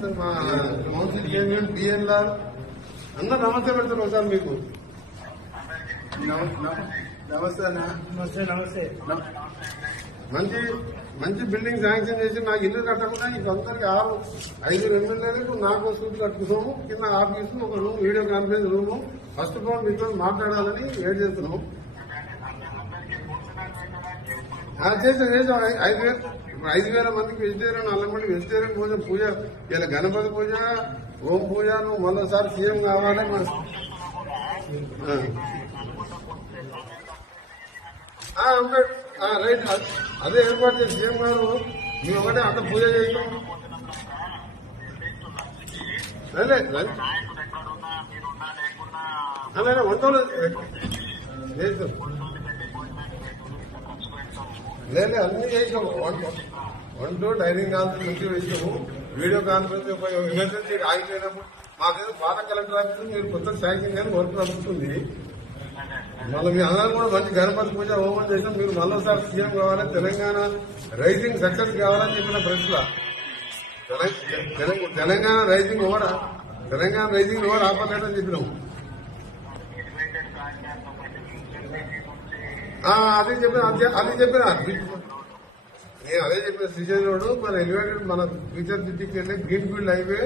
నమస్తే మా council chairman BNR అందరు నమస్తే పెడతారు ఒకసారి మీకు. నమ- నమ- నమస్తే అన్న. నమస్తే నమస్తే. నమ- మంచి మంచి బిల్డింగ్ శాంక్షన్ చేసి నాకు ఇల్లు కట్టకుండా ఇంక అందరికి ఆరు ఐదు ఎమ్మెల్యేలకు నాకు సూట్ కట్టుకున్నాము. కింద ఆఫీసు ఒక room video conference room. First of all మీతో మాట్లాడాలని వెయిట్ చేస్తున్నాము. చేసాం చేసాం ఐదు వేలు. ఐదు వేల మందికి వెజిటేరియన్ అల్లమండి వెజిటేరియన్ పూజ పూజ ఇలా గణపతి పూజ ఓం పూజ నువ్వు మరోసారి సీఎం కావాలి. ఆ, రైట్ అదే ఏర్పాటు చేసి సీఎం గారు మేము ఒకటే అంత పూజ చేయటం. లే, అలాగే వంటలు చేస్తాం లేదు అన్ని చేసాము వంట వంట డైనింగ్ కాన్ఫరెన్స్ నుంచి వేసాము వీడియో కాన్ఫరెన్స్ ఎమర్జెన్సీ ఆగిపోయినప్పుడు మాకేదో పాత కలెక్టర్ ఆఫీస్ మీరు కొత్త శాంక్షన్ కానీ వర్క్ నడుస్తుంది. మళ్ళీ మీ అందరం కూడా మంచి గణపతి పూజ హోమం చేసాం మీరు మళ్ళీసారి సీఎం కావాలి తెలంగాణ రైజింగ్ సక్సెస్ కావాలని చెప్పిన ప్రశ్న. Telangana rising over Telangana rising over ఆపలేదని చెప్పినాము అదే చెప్పిన అదే- అదే చెప్పిన. నేను అదే చెప్పిన శ్రీశైలం మన ఎలివేటెడ్ మన ఫ్యూచర్ సిటీకి వెళ్ళి గ్రీన్ ఫీల్డ్ హైవే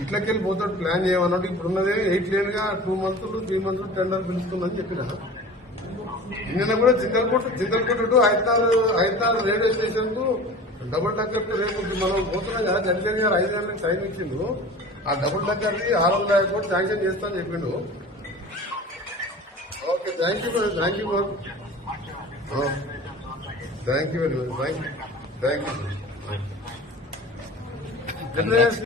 ఇట్లకెళ్ళి పోతాడు ప్లాన్ చేయమన్నాడు ఇప్పుడు ఉన్నదే eight లేన్గా two months three months tender పిలుస్తుందని చెప్పిన. నిన్న కూడా చింతలకోట చింతలకోట టు హైదరాబాద్ హైదరాబాద్ రైల్వే స్టేషన్కు డబుల్ డక్కర్ రేపు మనం పోతున్నాం కదా జగన్ గారు ఐదు గంటలకు టైం ఇచ్చిండు. ఆ డబుల్ డక్కర్ది ఆరు వందల యాభై కోట్లు శాంక్షన్ చేస్తానని చెప్పిండు. Okay thank you thank you thank you very much thank you thank you